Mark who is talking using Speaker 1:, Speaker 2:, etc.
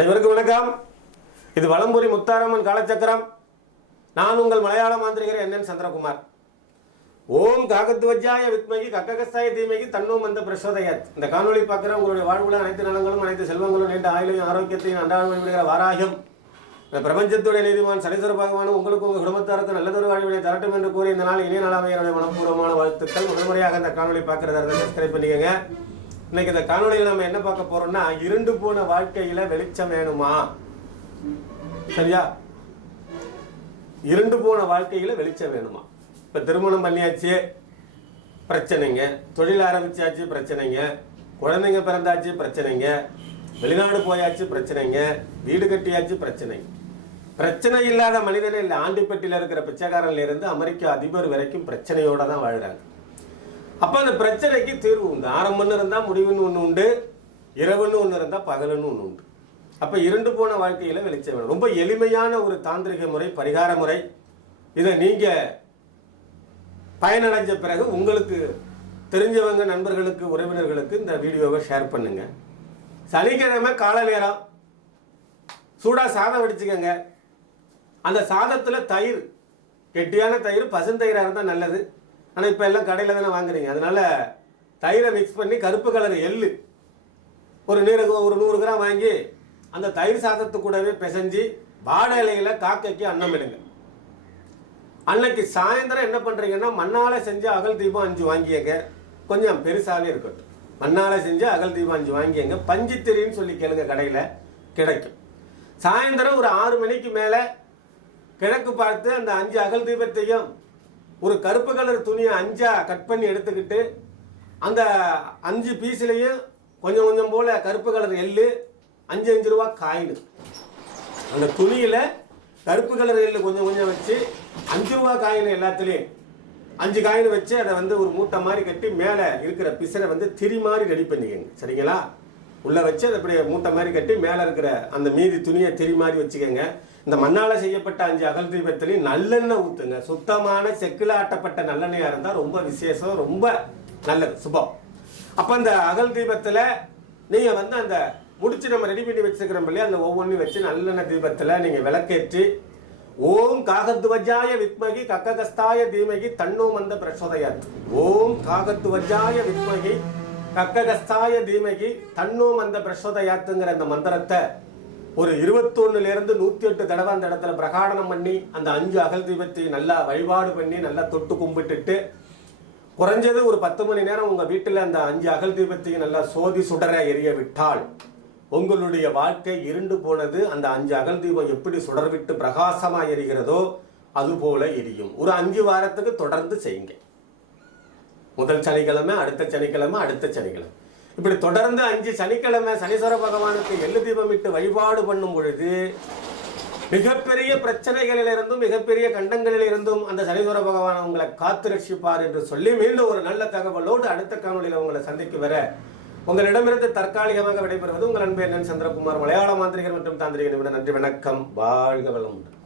Speaker 1: அனைவருக்கும் வணக்கம். இது வளம்புரி முத்தாரம்மன் காலச்சக்கரம். நான் உங்கள் மலையாள மாந்திரிகர் என் என் சந்திரகுமார். ஓம் காகத்வஜாய வித்மகி கக்ககஸ்தாய தீமகி தன்னோ மந்த பிரசோதயத். இந்த காணொலி பார்க்குற உங்களுடைய வாழ்வுல அனைத்து நலங்களும் அனைத்து செல்வங்களும் நீண்ட ஆயுளையும் ஆரோக்கியத்தையும் அன்றாடம் விடுகிற வாராயம் இந்த பிரபஞ்சத்துடைய நீதிமான் சனீஸ்வர பகவானும் உங்களுக்கு உங்கள் குடும்பத்தாருக்கு நல்லதொரு வாழ்வினை தரட்டும் என்று கூறி இந்த நாள் இனிய நாளாக மனப்பூர்வமான வாழ்த்துக்கள். முதன்முறையாக இந்த காணொளி பார்க்குறதா சப்ஸ்கிரைப் பண்ணிக்கோங்க. இன்னைக்கு இந்த காணொளியில் நம்ம என்ன பார்க்க போறோம்னா இருண்டு போன வாழ்க்கையில வெளிச்சம் வேணுமா? சரியா? இருண்டு போன வாழ்க்கையில வெளிச்சம் வேணுமா? இப்ப திருமணம் பண்ணியாச்சு பிரச்சனைங்க. தொழில் ஆரம்பிச்சாச்சு பிரச்சனைங்க. குழந்தைங்க பிறந்தாச்சு பிரச்சனைங்க. வெளிநாடு போயாச்சு பிரச்சனைங்க. வீடு கட்டியாச்சு பிரச்சனை பிரச்சனை இல்லாத மனிதனே இல்லை ஆண்டிப்பட்டியில் இருக்கிற பிச்சைக்காரன்ல இருந்து அமெரிக்க அதிபர் வரைக்கும் பிரச்சனையோட தான் வாழ்றாங்க அப்ப அந்த பிரச்சனைக்கு தீர்வு உண்டு. ஆரம்பம்னு இருந்தா முடிவுன்னு ஒண்ணு உண்டு. இரவுன்னு ஒண்ணு இருந்தா பகலுன்னு ஒண்ணு உண்டு. அப்ப இருண்டு போன வாழ்க்கையில வெளிச்சம் வேணும். ரொம்ப எளிமையான ஒரு தாந்திரிக முறை பரிகார முறை. இதை நீங்க பயனடைஞ்ச பிறகு உங்களுக்கு தெரிஞ்சவங்க நண்பர்களுக்கு உறவினர்களுக்கு இந்த வீடியோவை ஷேர் பண்ணுங்க. சனிக்கிழமை காலை நேரம். சூடா சாதம் வடிச்சுக்கோங்க. அந்த சாதத்துல தயிர். கெட்டியான தயிர் பசுந்தயிராக இருந்தால் நல்லது. ஆனால் இப்போ எல்லாம் கடையில் தானே வாங்குறீங்க. அதனால் தயிரை மிக்ஸ் பண்ணி கருப்பு கலர் எள்ளு. ஒரு நீரு ஒரு நூறு கிராம் வாங்கி அந்த தயிர் சாதத்து கூடவே பிசைஞ்சு வாழை இலையில் காக்கைக்கு அன்னம் இடுங்க அன்னைக்கு சாயந்தரம் என்ன பண்ணுறீங்கன்னா மண்ணால் செஞ்சு அகல் தீபம் அஞ்சு வாங்கியங்க கொஞ்சம் பெருசாகவே இருக்கட்டும். மண்ணால் செஞ்சு அகல் தீபம் அஞ்சு வாங்கியங்க பஞ்சுத்திரின்னு சொல்லி கேளுங்க கடையில் கிடைக்கும். சாயந்தரம் ஒரு ஆறு மணிக்கு மேலே கிழக்கு பார்த்து அந்த அஞ்சு அகல் தீபத்தையும் ஒரு கருப்பு கலர் துணியை அஞ்சாக கட் பண்ணி எடுத்துக்கிட்டு அந்த அஞ்சு பீஸ்லேயும் கொஞ்சம் கொஞ்சம் போல் கருப்பு கலர் எள்ளு அஞ்சு அஞ்சு ரூபா காயின் அந்த துணியில் கருப்பு கலர் எள்ளு கொஞ்சம் கொஞ்சம் வச்சு அஞ்சு ரூபா காயின் எல்லாத்துலேயும் அஞ்சு காயின் வச்சு அதை வந்து ஒரு மூட்டை மாதிரி கட்டி மேலே இருக்கிற பிசரை வந்து திரி மாதிரி ரெடி பண்ணிக்கோங்க. சரிங்களா? உள்ளே வச்சு அதை அப்படியே மூட்டை மாதிரி கட்டி மேலே இருக்கிற அந்த மீதி துணியை திரி மாதிரி வச்சுக்கோங்க. இந்த மண்ணால செய்யப்பட்ட அஞ்சு அகல் தீபத்திலையும் நல்லெண்ணெய் ஊற்றுங்க சுத்தமான செக்கில் ஆட்டப்பட்ட நல்லெண்ணெயாக இருந்தால் ரொம்ப விசேஷம் ரொம்ப நல்லது. சுபம். அப்போ அந்த அகல் தீபத்தில் நீங்கள் வந்து அந்த முடிச்சு நம்ம ரெடி பண்ணி வச்சுக்கிறோம் இல்லையா? அந்த ஒவ்வொன்றையும் வச்சு நல்லெண்ணெய் தீபத்தில் நீங்கள் விளக்கேற்றி ஓம் காகத்துவஜாய வித்மகி கக்ககஸ்தாய தீமகி தன்னோ மந்த பிரசோதயாத். ஓம் காகத்துவஜாய வித்மகி கக்ககஸ்தாய தீமகி தன்னோ மந்த பிரசோதயாத்துங்கிற அந்த மந்திரத்தை ஒரு இருபத்தொன்னுல இருந்து நூத்தி எட்டு தடவை அந்த இடத்துல பிரகாடனம் பண்ணி அந்த அஞ்சு அகல் தீபத்தை நல்லா வழிபாடு பண்ணி நல்லா தொட்டு கும்பிட்டுட்டு குறைஞ்சது ஒரு பத்து மணி நேரம் உங்க வீட்டில் அந்த அஞ்சு அகல் தீபத்தை நல்லா சோதி சுடர எரிய விட்டால் உங்களுடைய வாழ்க்கை இருண்டு போனது அந்த அஞ்சு அகல் தீபம் எப்படி சுடர்விட்டு பிரகாசமா எரிகிறதோ அது போல எரியும். ஒரு அஞ்சு வாரத்துக்கு தொடர்ந்து செய்யுங்க. முதல் சனிக்கிழமை அடுத்த சனிக்கிழமை அடுத்த சனிக்கிழமை. இப்படி தொடர்ந்து அஞ்சு சனிக்கிழமை சனீஸ்வர பகவானுக்கு எள்ளு தீபம் இட்டு வழிபாடு பண்ணும் பொழுது மிகப்பெரிய பிரச்சனைகளிலிருந்தும் மிகப்பெரிய கண்டங்களிலிருந்தும் அந்த சனீஸ்வர பகவான் உங்களை காத்து ரட்சிப்பார் என்று சொல்லி மீண்டும் ஒரு நல்ல தகவலோடு அடுத்த காணொலியில் உங்களை சந்திக்கு வர உங்களிடமிருந்து தற்காலிகமாக விடைபெறுவது உங்கள் அன்பு என்ன சந்திரகுமார் மலையாள மாந்திரிகர் மற்றும் தாந்திரிகர் நன்றி வணக்கம். வாழ்க வளமுடன்.